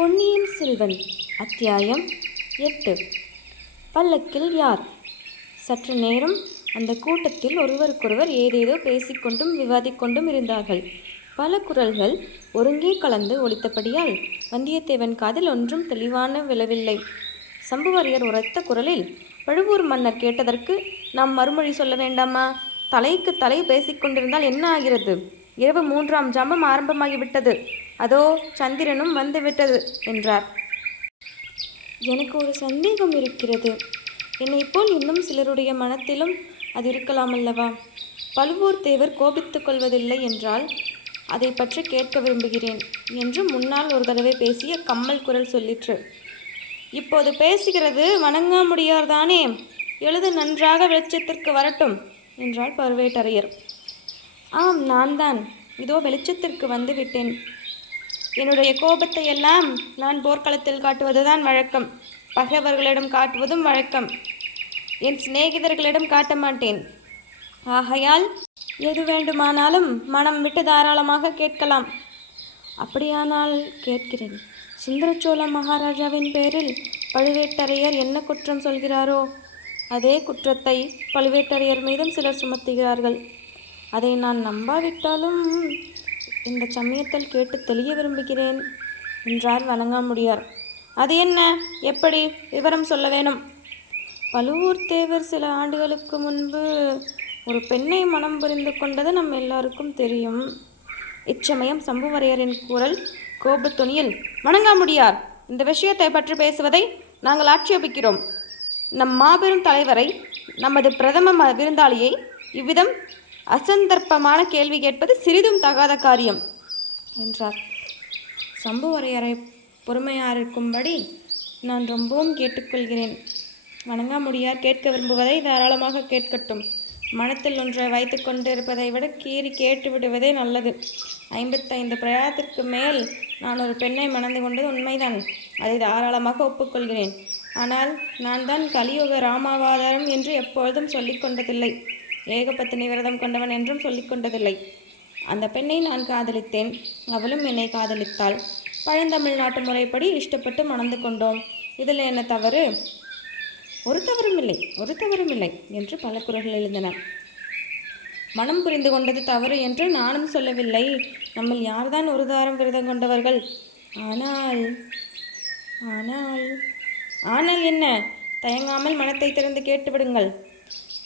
பொன்னியின் செல்வன் அத்தியாயம் எட்டு. பல்லக்கில் யார்? சற்று நேரம் அந்த கூட்டத்தில் ஒருவருக்கொருவர் ஏதேதோ பேசிக்கொண்டும் விவாதிக்கொண்டும் இருந்தார்கள். பல குரல்கள் ஒருங்கே கலந்து ஒலித்தபடியால் வந்தியத்தேவன் காதில் ஒன்றும் தெளிவான விழவில்லை சம்புவரையர் உரத்த குரலில் பழுவூர் மன்னர் கேட்டதற்கு நாம் மறுமொழி சொல்ல வேண்டாமா? தலைக்கு தலை பேசிக்கொண்டிருந்தால் என்ன ஆகிறது? இரவு மூன்றாம் ஜாமம் ஆரம்பமாகிவிட்டது. அதோ சந்திரனும் வந்துவிட்டது என்றார். எனக்கு ஒரு சந்தேகம் இருக்கிறது. என்னைப் போல் இன்னும் சிலருடைய மனத்திலும் அது இருக்கலாம் அல்லவா? பழுவூர் தேவர் கோபித்துக் கொள்வதில்லை என்றால் அதை பற்றி கேட்க விரும்புகிறேன் என்று முன்னால் ஒரு தடவை பேசிய கம்மல் குரல் சொல்லிற்று. இப்போது பேசுகிறது வணங்காமுடியார்தானே எழுது நன்றாக வெளிச்சத்திற்கு வரட்டும் என்றாள் பழுவேட்டரையர். ஆம் நான் தான் இதோ வெளிச்சத்திற்கு வந்து விட்டேன் என்னுடைய கோபத்தை எல்லாம் நான் போர்க்களத்தில் காட்டுவதுதான் வழக்கம். பகைவர்களிடம் காட்டுவதும் வழக்கம். என் சிநேகிதர்களிடம் காட்ட மாட்டேன். ஆகையால் எது வேண்டுமானாலும் மனம் விட்டு தாராளமாக கேட்கலாம். அப்படியானால் கேட்கிறேன். சுந்தரச்சோழ மகாராஜாவின் பேரில் பழுவேட்டரையர் என்ன குற்றம் சொல்கிறாரோ அதே குற்றத்தை பழுவேட்டரையர் மீதும் சிலர் சுமத்துகிறார்கள். அதை நான் நம்பாவிட்டாலும் இந்த சமயத்தில் கேட்டு தெளிய விரும்புகிறேன் என்றார் வணங்காமுடியார். அது என்ன? எப்படி விவரம் சொல்ல வேணும்? பழுவூர் தேவர் சில ஆண்டுகளுக்கு முன்பு ஒரு பெண்ணை மனம் புரிந்து கொண்டது நம் எல்லாருக்கும் தெரியும். இச்சமயம் சம்புவரையரின் குரல் கோபத்துணியில் வணங்காமுடியார் இந்த விஷயத்தை பற்றி பேசுவதை நாங்கள் ஆட்சேபிக்கிறோம். நம் மாபெரும் தலைவரை நமது பிரதம ம- விருந்தாளியை இவ்விதம் அசந்தர்ப்பமான கேள்வி கேட்பது சிறிதும் தகாத காரியம் என்றார். சம்புவரையரை பொறுமையாயிருக்கும்படி நான் ரொம்பவும் கேட்டுக்கொள்கிறேன். வணங்காமுடியார் கேட்க விரும்புவதை தாராளமாக கேட்கட்டும். மனத்தில் ஒன்றை வைத்து கொண்டிருப்பதை விட கீறி கேட்டு விடுவதே நல்லது. ஐம்பத்தைந்து பிரயாணத்திற்கு மேல் நான் ஒரு பெண்ணை மணந்து கொண்டது உண்மைதான். அதை தாராளமாக ஒப்புக்கொள்கிறேன். ஆனால் நான் தான் கலியுக ராமாவதாரம் என்று எப்பொழுதும் சொல்லிக் கொண்டதில்லை. ஏகபத்தினி விரதம் கொண்டவன் என்றும் சொல்லிக் கொண்டதில்லை. அந்த பெண்ணை நான் காதலித்தேன். அவளும் என்னை காதலித்தாள். பழந்தமிழ்நாட்டு முறைப்படி இஷ்டப்பட்டு மணந்து கொண்டோம். இதில் என்ன தவறு? ஒரு தவறும் இல்லை ஒரு தவறும் இல்லை என்று பல குரல்கள் எழுந்தன. மனம் புரிந்து கொண்டது தவறு என்று நானும் சொல்லவில்லை. நம்ம யார்தான் ஒரு தாரம் விரதம் கொண்டவர்கள்? ஆனால் ஆனால் ஆனால் என்ன? தயங்காமல் மனத்தை திறந்து கேட்டுவிடுங்கள்.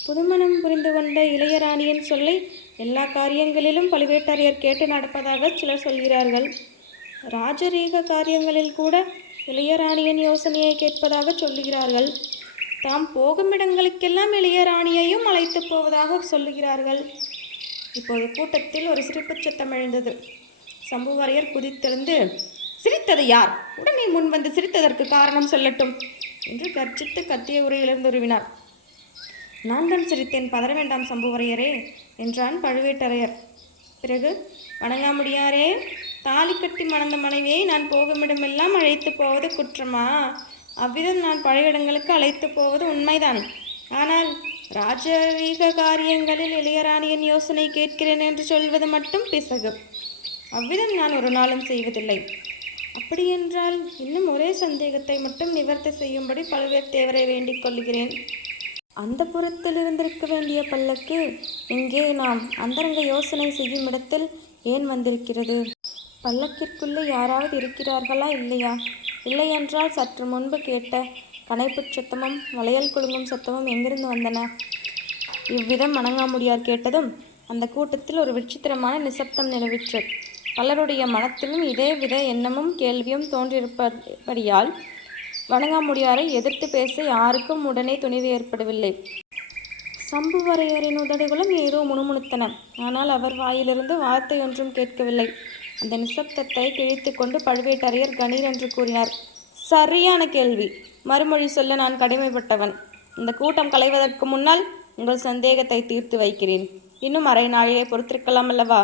புதுமணம் புரிந்து கொண்ட இளையராணியின் சொல்லை எல்லா காரியங்களிலும் பழுவேட்டரையர் கேட்டு நடப்பதாக சிலர் சொல்கிறார்கள். ராஜரீக காரியங்களில் கூட இளையராணியின் யோசனையை கேட்பதாக சொல்லுகிறார்கள். தாம் போகும் இடங்களுக்கெல்லாம் இளையராணியையும் அழைத்து போவதாக சொல்லுகிறார்கள். இப்போது கூட்டத்தில் ஒரு சிரிப்புச் சத்தம் எழுந்தது. சம்புவரையர் குதித்தெழுந்து சிரித்தது யார்? உடனே முன் வந்து சிரித்ததற்கு காரணம் சொல்லட்டும் என்று கர்ச்சித்து கத்திய உரையிலிருந்து உருவினார். நான் தான் சிரித்தேன் பதற வேண்டாம் சம்புவரையரே என்றான் பழுவேட்டரையர். பிறகு வணங்காமுடியாரே தாலி கட்டி மணந்த மனைவியை நான் போகுமிடமெல்லாம் அழைத்து போவது குற்றமா? அவ்விதம் நான் பழைய இடங்களுக்கு அழைத்து போவது உண்மைதான். ஆனால் ராஜரீக காரியங்களில் இளையராணியின் யோசனை கேட்கிறேன் என்று சொல்வது மட்டும் பிசகு. அவ்விதம் நான் ஒரு நாளும் செய்வதில்லை. அப்படியென்றால் இன்னும் ஒரே சந்தேகத்தை மட்டும் நிவர்த்தி செய்யும்படி பழுவேட்டேவரை வேண்டிக் கொள்கிறேன். அந்த புறத்தில் இருந்திருக்க வேண்டிய பல்லக்கு இங்கே நாம் அந்தரங்க யோசனை செய்யும் இடத்தில் ஏன் வந்திருக்கிறது? பல்லக்கிற்குள்ளே யாராவது இருக்கிறார்களா இல்லையா? இல்லையென்றால் சற்று முன்பு கேட்ட கனைப்புச் சத்தமும் வளையல் குலுங்கும் சத்தமும் எங்கிருந்து வந்தன? இவ்விதம் மணங்காமுடியார் கேட்டதும் அந்த கூட்டத்தில் ஒரு விசித்திரமான நிசப்தம் நிலவிற்று. பலருடைய மனத்திலும் இதே வித எண்ணமும் கேள்வியும் தோன்றியிருப்பபடியால் வணங்காமுடியாரை எதிர்த்து பேச யாருக்கும் உடனே துணிவு ஏற்படவில்லை. சம்புவரையரின் உதடுகளும் ஏதோ முணுமுணுத்தன. ஆனால் அவர் வாயிலிருந்து வார்த்தை ஒன்றும் கேட்கவில்லை. அந்த நிசப்தத்தை கிழித்து கொண்டு பழுவேட்டரையர் கணீர் என்று கூறினார் சரியான கேள்வி. மறுமொழி சொல்ல நான் கடமைப்பட்டவன். இந்த கூட்டம் கலைவதற்கு முன்னால் உங்கள் சந்தேகத்தை தீர்த்து வைக்கிறேன். இன்னும் அரை நாளையே பொறுத்திருக்கலாம் அல்லவா?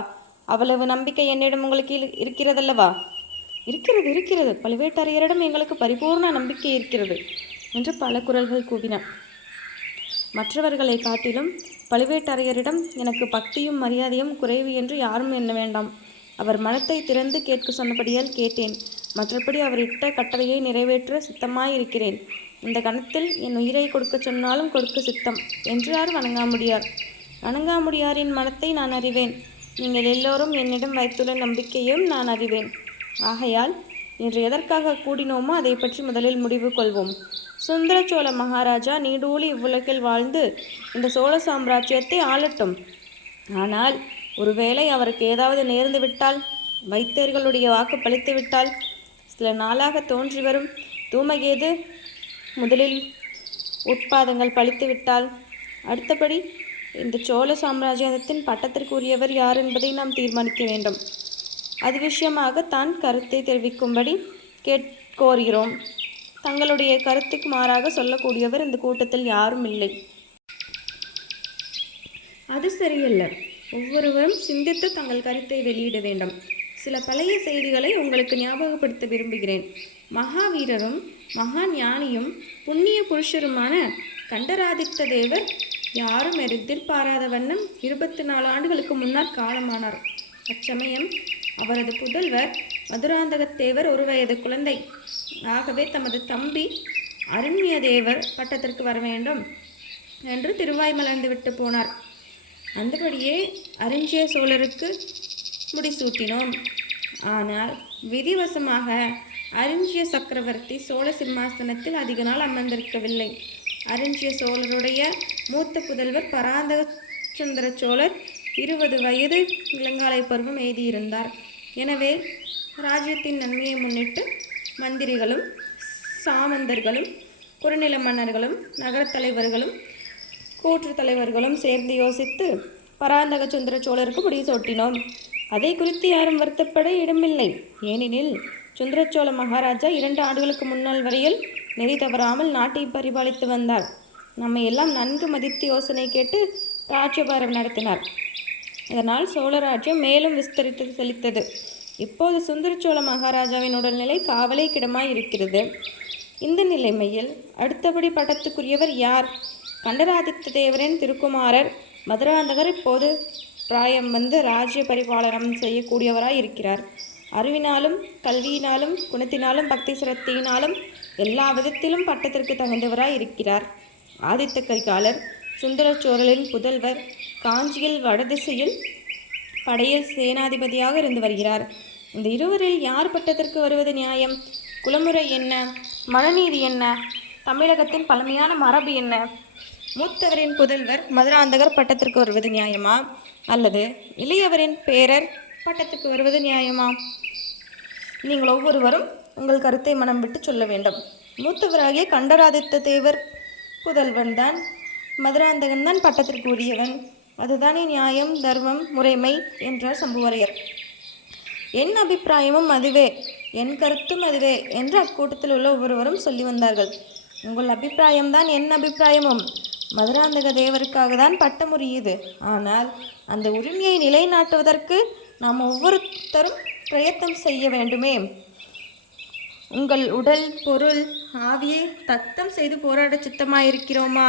அவ்வளவு நம்பிக்கை என்னிடம் உங்களுக்கு இருக்கிறதல்லவா? இருக்கிறது இருக்கிறது. பழுவேட்டரையரிடம் எங்களுக்கு பரிபூர்ண நம்பிக்கை இருக்கிறது என்று பல குரல்கள் கூவின. மற்றவர்களை காட்டிலும் பழுவேட்டரையரிடம் எனக்கு பக்தியும் மரியாதையும் குறைவு என்று யாரும் எண்ண வேண்டாம். அவர் மனத்தை திறந்து கேட்க சொன்னபடியால் கேட்டேன். மற்றபடி அவர் இட்ட கட்டளையை நிறைவேற்ற சித்தமாயிருக்கிறேன். இந்த கணத்தில் என் உயிரை கொடுக்கச் சொன்னாலும் கொடுக்க சித்தம் என்றார் வணங்காமுடியார்? வணங்காமுடியாரின் மனத்தை நான் அறிவேன். நீங்கள் எல்லோரும் என்னிடம் வைத்துள்ள நம்பிக்கையும் நான் அறிவேன். ஆகையால் இன்று எதற்காக கூடினோமோ அதை பற்றி முதலில் முடிவு கொள்வோம். சுந்தர சோழ மகாராஜா நீடூழி இவ்வுலகில் வாழ்ந்து இந்த சோழ சாம்ராஜ்யத்தை ஆளட்டும். ஆனால் ஒருவேளை அவருக்கு ஏதாவது நேர்ந்து விட்டால் வைத்தியர்களுடைய வாக்கு பழித்து விட்டால் சில நாளாக தோன்றி வரும் தூமகேது முதலில் உட்பாதங்கள் பழித்து விட்டால் அடுத்தபடி இந்த சோழ சாம்ராஜ்யத்தின் பட்டத்திற்குரியவர் யார் என்பதை நாம் தீர்மானிக்க வேண்டும். அது விஷயமாக தான் கருத்தை தெரிவிக்கும்படி கேட் கோருகிறோம். தங்களுடைய கருத்துக்கு மாறாக சொல்லக்கூடியவர் இந்த கூட்டத்தில் யாரும் இல்லை. அது சரியல்ல. ஒவ்வொருவரும் சிந்தித்து தங்கள் கருத்தை வெளியிட வேண்டும். சில பழைய செய்திகளை உங்களுக்கு ஞாபகப்படுத்த விரும்புகிறேன். மகாவீரரும் மகா ஞானியும் புண்ணிய புருஷருமான கண்டராதித்த தேவர் யாரும் எதிர்பாராத வண்ணம் இருபத்தி நாலு ஆண்டுகளுக்கு முன்னர் காலமானார். அச்சமயம் அவரது புதல்வர் மதுராந்தகத்தேவர் ஒரு வயது குழந்தை. ஆகவே தமது தம்பி அருண்யதேவர் பட்டத்திற்கு வர வேண்டும் என்று திருவாய் மலர்ந்து விட்டு போனார். அந்தபடியே அரிஞ்சிய சோழருக்கு முடிசூட்டினோம். ஆனால் விதிவசமாக அரிஞ்சிய சக்கரவர்த்தி சோழ சிம்மாசனத்தில் அதிக நாள் அமர்ந்திருக்கவில்லை. அரிஞ்சிய சோழருடைய மூத்த புதல்வர் பராந்தக சுந்தர சோழர் இருபது வயது இளங்காலை பருவம் எய்தியிருந்தார். எனவே ராஜ்யத்தின் நன்மையை முன்னிட்டு மந்திரிகளும் சாமந்தர்களும் குறுநில மன்னர்களும் நகரத் தலைவர்களும் கூற்று தலைவர்களும் சேர்ந்து யோசித்து பராந்தக சுந்தர சோழருக்கு முடிசூட்டினோம் அதை குறித்து யாரும் வருத்தப்பட இடமில்லை. ஏனெனில் சுந்தரச்சோழ மகாராஜா இரண்டு ஆண்டுகளுக்கு முன்னால் வரையில் நெறி தவறாமல் நாட்டை பரிபாலித்து வந்தார். நம்மை எல்லாம் நன்கு மதித்து யோசனை கேட்டு ராஜ்யபாரம் நடத்தினார். இதனால் சோழராஜ்யம் மேலும் விஸ்தரித்து செழித்தது. இப்போது சுந்தரச்சோழ மகாராஜாவின் உடல்நிலை காவலை கிடமாய் இருக்கிறது இந்த நிலைமையில் அடுத்தபடி பட்டத்துக்குரியவர் யார்? கண்டராதித்த தேவரின் திருக்குமாரர் மதுராந்தகர் இப்போது பிராயம் வந்து ராஜ்ய பரிபாலனம் செய்யக்கூடியவராய் இருக்கிறார் அறிவினாலும் கல்வியினாலும் குணத்தினாலும் பக்தி சிரத்தியினாலும் எல்லா விதத்திலும் பட்டத்திற்கு தகுந்தவராய் இருக்கிறார் ஆதித்த கரிகாலர் சுந்தரச்சோழரின் புதல்வர் காஞ்சியில் வடதிசையில் படையில் சேனாதிபதியாக இருந்து வருகிறார். இந்த இருவரில் யார் பட்டத்திற்கு வருவது நியாயம்? குலமுறை என்ன? மனநீதி என்ன? தமிழகத்தின் பழமையான மரபு என்ன? மூத்தவரின் புதல்வர் மதுராந்தகர் பட்டத்திற்கு வருவது நியாயமா? அல்லது இளையவரின் பேரர் பட்டத்துக்கு வருவது நியாயமா? நீங்கள் ஒவ்வொருவரும் உங்கள் கருத்தை மனம் விட்டு சொல்ல வேண்டும். மூத்தவராகிய கண்டராதித்த தேவர் புதல்வன் தான் மதுராந்தகன் தான் பட்டத்திற்கு உரியவன். அதுதானே நியாயம் தர்மம் முறைமை என்றார் சம்புவரையர். என் அபிப்பிராயமும் அதுவே என் கருத்தும் அதுவே என்று அக்கூட்டத்தில் உள்ள ஒவ்வொருவரும் சொல்லி வந்தார்கள். உங்கள் அபிப்பிராயம்தான் என் அபிப்பிராயமும். மதுராந்தக தேவருக்காக தான் பட்டம் உரியுது. ஆனால் அந்த உரிமையை நிலைநாட்டுவதற்கு நாம் ஒவ்வொருத்தரும் பிரயத்தனம் செய்ய வேண்டுமே. உங்கள் உடல் பொருள் ஆவியை தத்தம் செய்து போராட சித்தமாயிருக்கிறோமா?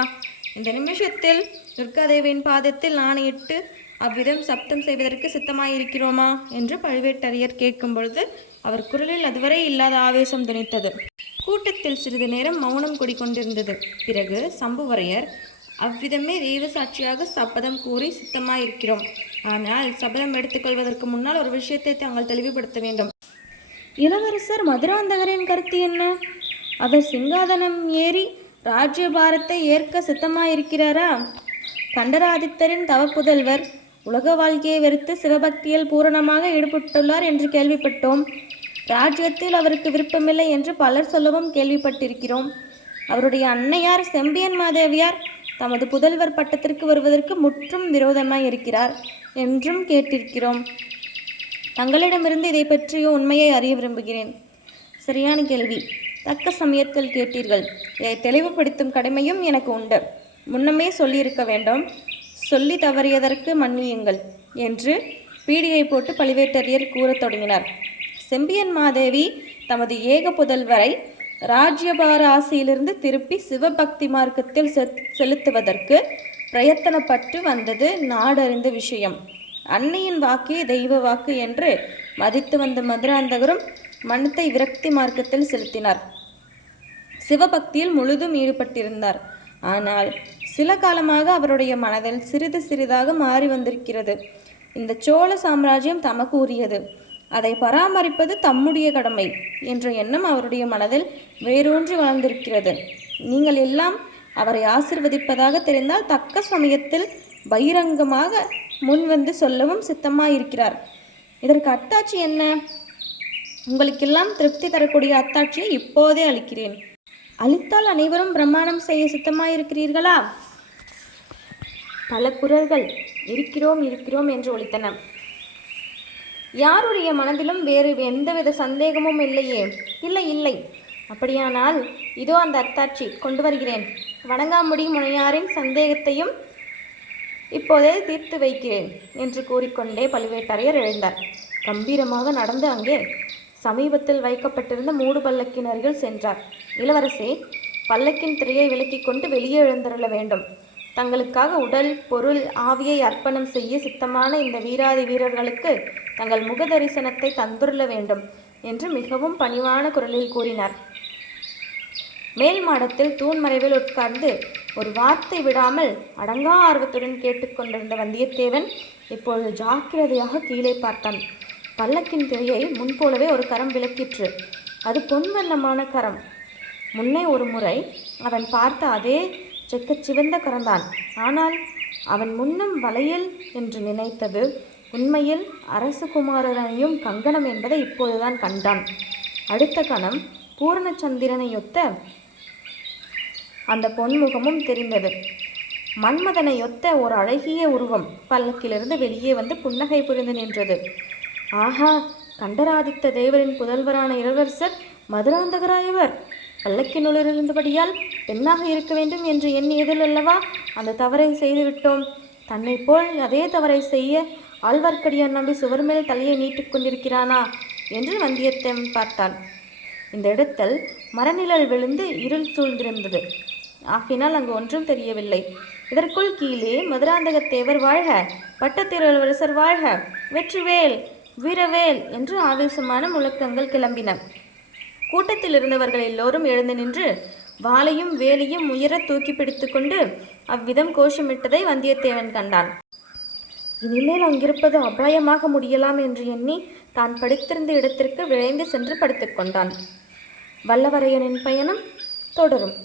இந்த நிமிஷத்தில் துர்காதேவியின் பாதத்தில் ஆணையிட்டு அவ்விதம் சப்தம் செய்வதற்கு சித்தமாயிருக்கிறோமா? என்று பழுவேட்டரையர் கேட்கும் பொழுது அவர் குரலில் அதுவரை இல்லாத ஆவேசம் துணித்தது. கூட்டத்தில் சிறிது நேரம் மௌனம் குடிக்கொண்டிருந்தது பிறகு சம்புவரையர் அவ்விதமே தெய்வ சாட்சியாக சபதம் கூறி சித்தமாயிருக்கிறோம். ஆனால் சபதம் எடுத்துக்கொள்வதற்கு முன்னால் ஒரு விஷயத்தை தாங்கள் தெளிவுபடுத்த வேண்டும். இளவரசர் மதுராந்தகரின் கருத்து என்ன? அவர் சிங்காதனம் ஏறி ராஜ்யபாரத்தை ஏற்க சித்தமாயிருக்கிறாரா? கண்டராதித்தரின் தவப்புதல்வர் உலக வாழ்க்கையை வெறுத்து சிவபக்தியில் பூரணமாக ஈடுபட்டுள்ளார் என்று கேள்விப்பட்டோம். ராஜ்யத்தில் அவருக்கு விருப்பமில்லை என்று பலர் சொல்லவும் கேள்விப்பட்டிருக்கிறோம். அவருடைய அன்னையார் செம்பியன் மாதேவியார் தமது புதல்வர் பட்டத்திற்கு வருவதற்கு முற்றும் விரோதமாய் இருக்கிறார் என்றும் கேட்டிருக்கிறோம். தங்களிடமிருந்து இதை பற்றிய உண்மையை அறிய விரும்புகிறேன். சரியான கேள்வி. தக்க சமயத்தில் கேட்டீர்கள். இதை தெளிவுபடுத்தும் கடமையும் எனக்கு உண்டு. முன்னமே சொல்லியிருக்க வேண்டும். சொல்லி தவறியதற்கு மன்னியுங்கள் என்று பீடியை போட்டு பழுவேட்டரையர் கூறத் தொடங்கினார். செம்பியன் மாதேவி தமது ஏக புதல்வரை ராஜ்யபார ஆசையிலிருந்து திருப்பி சிவபக்தி மார்க்கத்தில் செ- செலுத்துவதற்கு பிரயத்தனப்பட்டு வந்தது நாடறிந்த விஷயம். அன்னையின் வாக்கே தெய்வ வாக்கு என்று மதித்து வந்த மதுராந்தகரும் மனத்தை விரக்தி மார்க்கத்தில் செலுத்தினார். சிவபக்தியில் முழுதும் ஈடுபட்டிருந்தார். ஆனால் சில காலமாக அவருடைய மனதில் சிறிது சிறிதாக மாறி வந்திருக்கிறது. இந்த சோழ சாம்ராஜ்யம் தமக்கு உரியது. அதை பராமரிப்பது தம்முடைய கடமை என்ற எண்ணம் அவருடைய மனதில் வேரூன்றி வளர்ந்திருக்கிறது. நீங்கள் எல்லாம் அவரை ஆசிர்வதிப்பதாக தெரிந்தால் தக்க சமயத்தில் பகிரங்கமாக முன்வந்து சொல்லவும் சித்தமாயிருக்கிறார். இதற்கு அத்தாட்சி என்ன? உங்களுக்கெல்லாம் திருப்தி தரக்கூடிய அத்தாட்சியை இப்போதே அளிக்கிறேன். அளித்தால் அனைவரும் பிரமாணம் செய்ய சித்தமாயிருக்கிறீர்களா? பல குரல்கள் இருக்கிறோம் இருக்கிறோம் என்று ஒழித்தன யாருடைய மனதிலும் வேறு எந்தவித சந்தேகமும் இல்லையே. இல்லை இல்லை. அப்படியானால் இதோ அந்த அத்தாட்சி கொண்டு வருகிறேன். வணங்காமுடி முனையாரின் சந்தேகத்தையும் இப்போதே தீர்த்து வைக்கிறேன் என்று கூறிக்கொண்டே பழுவேட்டரையர் எழுந்தார். கம்பீரமாக நடந்து அங்கே சமீபத்தில் வைக்கப்பட்டிருந்த மூடு பல்லக்கின் அருகில் சென்றார். இளவரசே பல்லக்கின் திரையை விலக்கிக் கொண்டு வெளியே எழுந்தருள வேண்டும். தங்களுக்காக உடல் பொருள் ஆவியை அர்ப்பணம் செய்ய சித்தமான இந்த வீராதி வீரர்களுக்கு தங்கள் முக தரிசனத்தை தந்துள்ள வேண்டும் என்று மிகவும் பணிவான குரலில் கூறினார். மேல் மாடத்தில் தூண் மறைவில் உட்கார்ந்து ஒரு வார்த்தை விடாமல் அடங்கா ஆர்வத்துடன் கேட்டுக்கொண்டிருந்த வந்தியத்தேவன் இப்பொழுது ஜாக்கிரதையாக கீழே பார்த்தான். பல்லக்கின் திரையை முன்போலவே ஒரு கரம் விளக்கிற்று. அது பொன்வண்ணமான கரம். முன்னே ஒரு முறை அவன் பார்த்த அதே செக்கச் சிவந்த கரந்தான் ஆனால் அவன் முன்னும் வளையல் என்று நினைத்தது. உண்மையில் அரசகுமாரனையும் கங்கணம் என்பதை இப்போதுதான் கண்டான். அடுத்த கணம் பூரணச்சந்திரனையொத்த அந்த பொன்முகமும் தெரிந்தது. மன்மதனையொத்த ஒரு அழகிய உருவம் பல்லக்கிலிருந்து வெளியே வந்து புன்னகை புரிந்து நின்றது. ஆஹா கண்டராதித்த தேவரின் புதல்வரான இளவரசர் மதுராந்தகராயவர் பல்லக்கினுள்ளிருந்தபடியால் பெண்ணாக இருக்க வேண்டும் என்று எண்ணியதில் அல்லவா? அந்த தவறை செய்துவிட்டோம். தன்னை போல் அதே தவறை செய்ய ஆழ்வார்க்கடியார் நம்பி சுவர் மேல் தலையை நீட்டிக் கொண்டிருக்கிறானா? என்று வந்தியத்தேவன் பார்த்தான். இந்த இடத்தில் மரநிழல் விழுந்து இருள் சூழ்ந்திருந்தது. ஆகினால் அங்கு ஒன்றும் தெரியவில்லை. இதற்குள் கீழே மதுராந்தகத்தேவர் வாழ்க பட்டத்திரு இளவரசர் வாழ்க வெற்றிவேல்! வீரவேல் என்று ஆவேசமான முழக்கங்கள் கிளம்பின. கூட்டத்தில் இருந்தவர்கள் எல்லோரும் எழுந்து நின்று வாளையும் வேலையும் உயர தூக்கி பிடித்துக்கொண்டு அவ்விதம் கோஷமிட்டதை வந்தியத்தேவன் கண்டான். இனிமேல் அங்கிருப்பது அபாயமாக முடியலாம் என்று எண்ணி தான் படித்திருந்த இடத்திற்கு விரைந்து சென்று படுத்துக்கொண்டான் வல்லவரையனின் பயணம் தொடரும்.